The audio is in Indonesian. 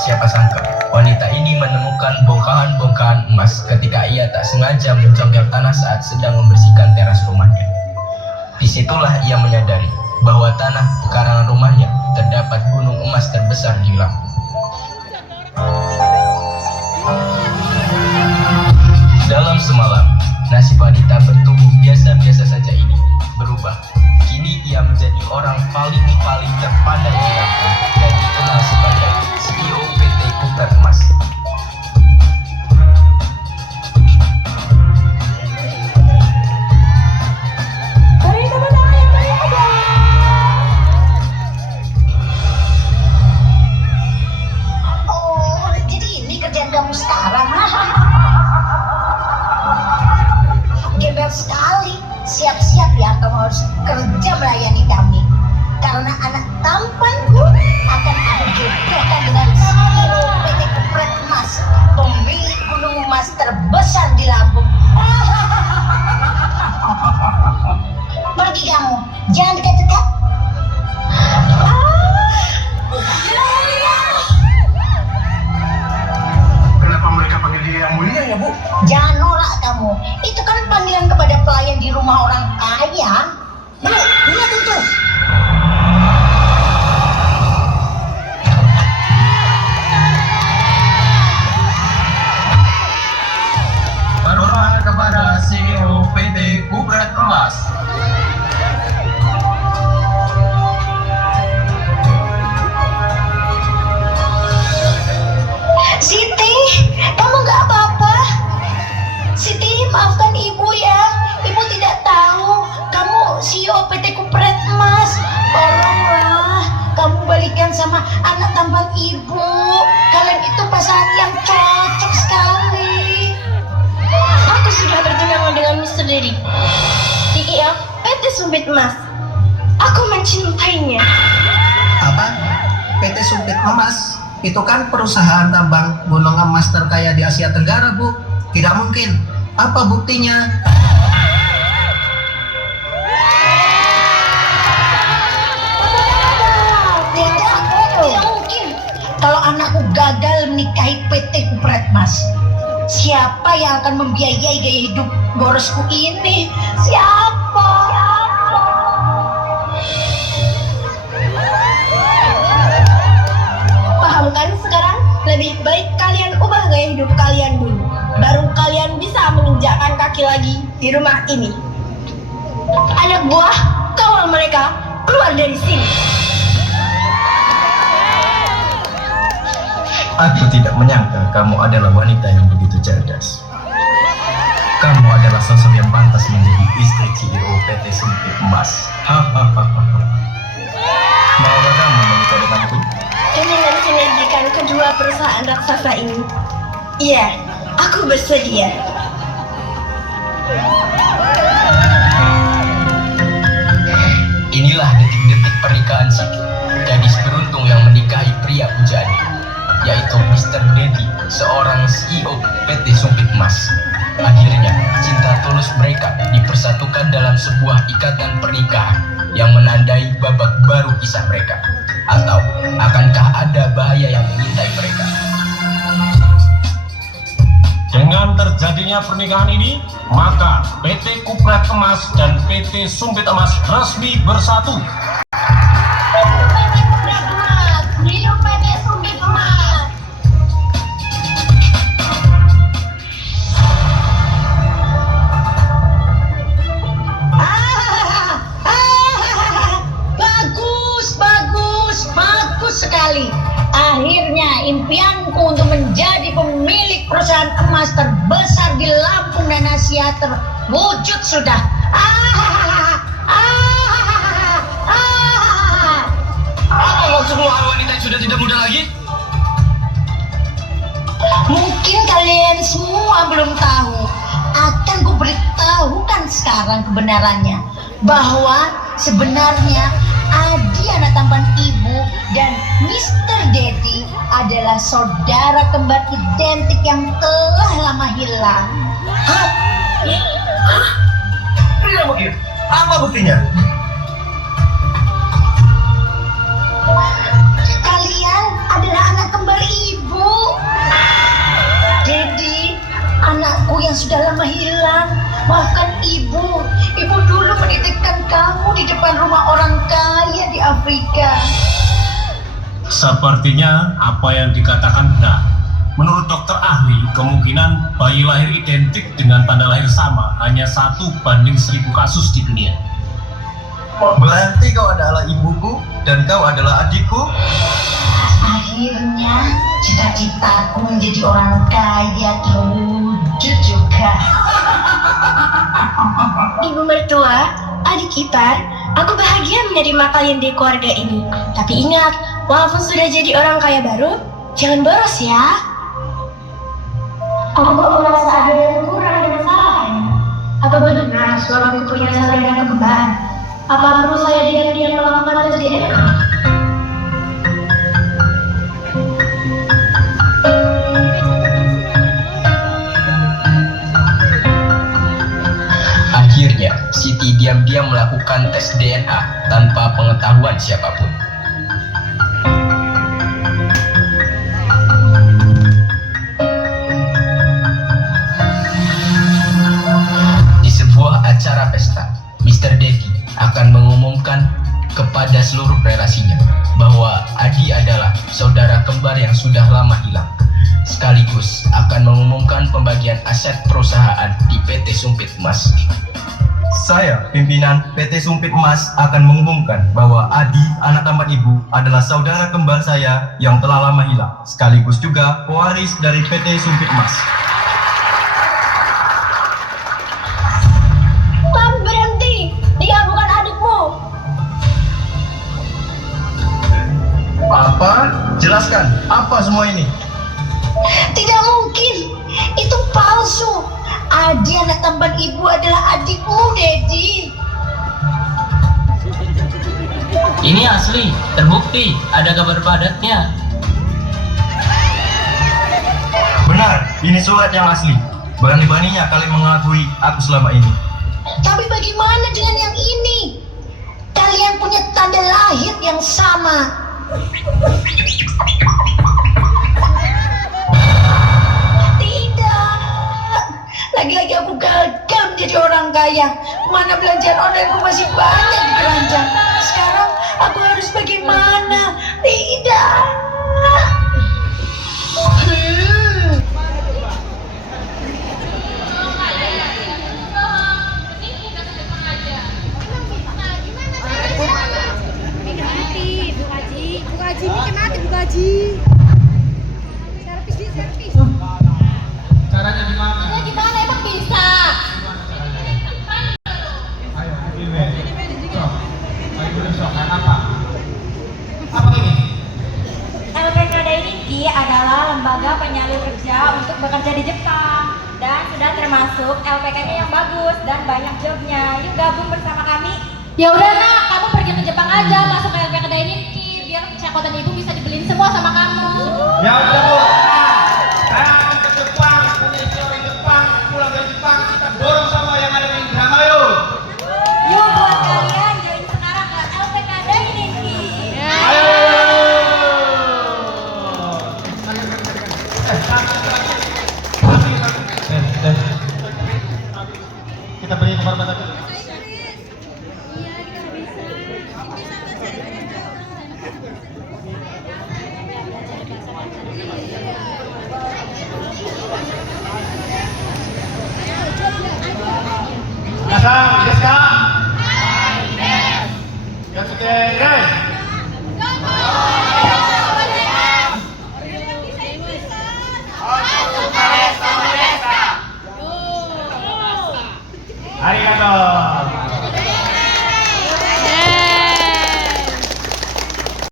Siapa sangka wanita ini menemukan bongkahan-bongkahan emas ketika ia tak sengaja mencongkel tanah saat sedang membersihkan teras rumahnya. Disitulah ia menyadari bahwa tanah pekarangan rumahnya terdapat gunung emas terbesar di Lampung. Dalam semalam, nasib wanita bertubuh biasa-biasa saja ini berubah. Kini ia menjadi orang paling terpandang di Lampung dan dikenal sebagai CEO PT Kupret Emas. Oh, jadi ini kerjaan kamu sekarang? Gembel sekali. Siap-siap ya, kamu harus kerja melayani kami. Karena anak tampanku akan aku jodohkan dengan CEO PT Kupret Emas, pemilik gunung emas terbesar di Lampung. Pergi kamu, jangan dekat-dekat. Kenapa mereka panggil dia yang mulia ya, Bu? Jangan nolak kamu. Itu kan panggilan kepada pelayan di rumah orang kaya. Bu, lihat itu. Berhormat kepada CEO PT Kupret Emas. Siti, kamu nggak apa-apa? Siti, maafkan ibu ya. Ibu tidak tahu kamu CEO PT Kupret Emas. Tolonglah, kamu balikan sama anak tampan ibu. Kalian itu pasangan yang cocok sekali. Aku sudah bertunangan dengan Mr. Dedi, CEO PT Sumpit Emas. Aku mencintainya. Apa? PT Sumpit Emas? Itu kan perusahaan tambang gunung emas terkaya di Asia Tenggara, Bu. Tidak mungkin. Apa buktinya? Tidak mungkin. Kalau anakku gagal menikahi PT Kupret Emas, siapa yang akan membiayai gaya hidup borosku ini? Siapa? Paham kan sekarang? Lebih baik kalian ubah gaya hidup kalian dulu. Baru kalian bisa menginjakkan kaki lagi di rumah ini. Anak buah, kawal mereka keluar dari sini. Aku tidak menyangka kamu adalah wanita yang begitu cerdas. Kamu adalah sosok yang pantas menjadi istri CEO PT Sumpit Emas. Maukah kamu menikah denganku? Ingin mensinergikan kedua perusahaan raksasa ini. Iya, aku bersedia. Inilah detik-detik pernikahan Siti, gadis beruntung yang menikahi pria pujaan, yaitu Mr. Dedi, seorang CEO PT Sumpit Emas. Akhirnya, cinta tulus mereka dipersatukan dalam sebuah ikatan pernikahan yang menandai babak baru kisah mereka. Atau, akankah ada bahaya yang mengintai mereka? Dengan terjadinya pernikahan ini, maka PT Kupret Emas dan PT Sumpit Emas resmi bersatu. Hidup PT Sumpit Emas. Bagus sekali. Akhirnya impianku untuk menjadi pemilik perusahaan emas terbesar di Lampung dan Asia terwujud sudah. Apa maksudmu, wanita yang sudah tidak muda lagi? Mungkin kalian semua belum tahu. Akan kuberitahukan sekarang kebenarannya, bahwa sebenarnya Adi, anak tampan ibu, dan Mr. Dedi adalah saudara kembar identik yang telah lama hilang. Tidak mungkin. Apa buktinya? Kalian adalah anak kembar ibu. Afrika. Sepertinya apa yang dikatakan benar. Menurut dokter ahli, kemungkinan bayi lahir identik dengan tanda lahir sama hanya 1:1000 kasus di dunia. Berarti kau adalah ibuku dan kau adalah adikku. Akhirnya cita-citaku menjadi orang kaya terwujud juga. Ibu mertua, adik ipar, aku bahagia menerima kalian di keluarga ini. Tapi ingat, walaupun sudah jadi orang kaya baru, jangan boros ya. Aku kok merasa ada yang kurang dan salah. Apa benar suamiku punya saudara kembar? Apa perlu saya diam-diam melakukan tes DNA? Akhirnya, Siti diam-diam melakukan tes DNA tanpa pengetahuan siapapun. Di sebuah acara pesta, Mr. Dedi akan mengumumkan kepada seluruh relasinya bahwa Adi adalah saudara kembar yang sudah lama hilang. Sekaligus akan mengumumkan pembagian aset perusahaan di PT Sumpit Emas. Saya, pimpinan PT Sumpit Emas, akan mengumumkan bahwa Adi, anak tampan ibu, adalah saudara kembar saya yang telah lama hilang, sekaligus juga pewaris dari PT Sumpit Emas. Mam, berhenti! Dia bukan adikmu! Apa? Jelaskan, apa semua ini? Tidak mungkin, itu palsu. Adi anak tampan ibu adalah adikmu, Dedi. Ini asli, terbukti, ada kabar padatnya. Benar, ini surat yang asli. Berani-beraninya kalian mengakui aku selama ini. Tapi bagaimana dengan yang ini? Kalian punya tanda lahir yang sama. Tidak. Lagi-lagi aku gagal menjadi orang kaya. Mana belanjaan onlineku masih banyak di keranjang. Sekarang aku harus bagaimana? Tidak. Caranya gimana emang bisa? LPKD ini adalah lembaga penyalur kerja untuk bekerja di Jepang dan sudah termasuk LPK-nya yang bagus dan banyak jobnya. Yuk gabung bersama kami. Ya udah nak, kamu pergi ke Jepang aja, masuk ke LPKD ini biar cakotan ibu bisa dibeliin semua sama kamu. Ya udah bu, saya ke Jepang, punya istri orang Jepang, pulang dari Jepang, kita dorong sama yang ada di Indramayu. Yuk buat kalian join sekarang ke LPKD ini. Kita beri kehormatan dulu. Kasang.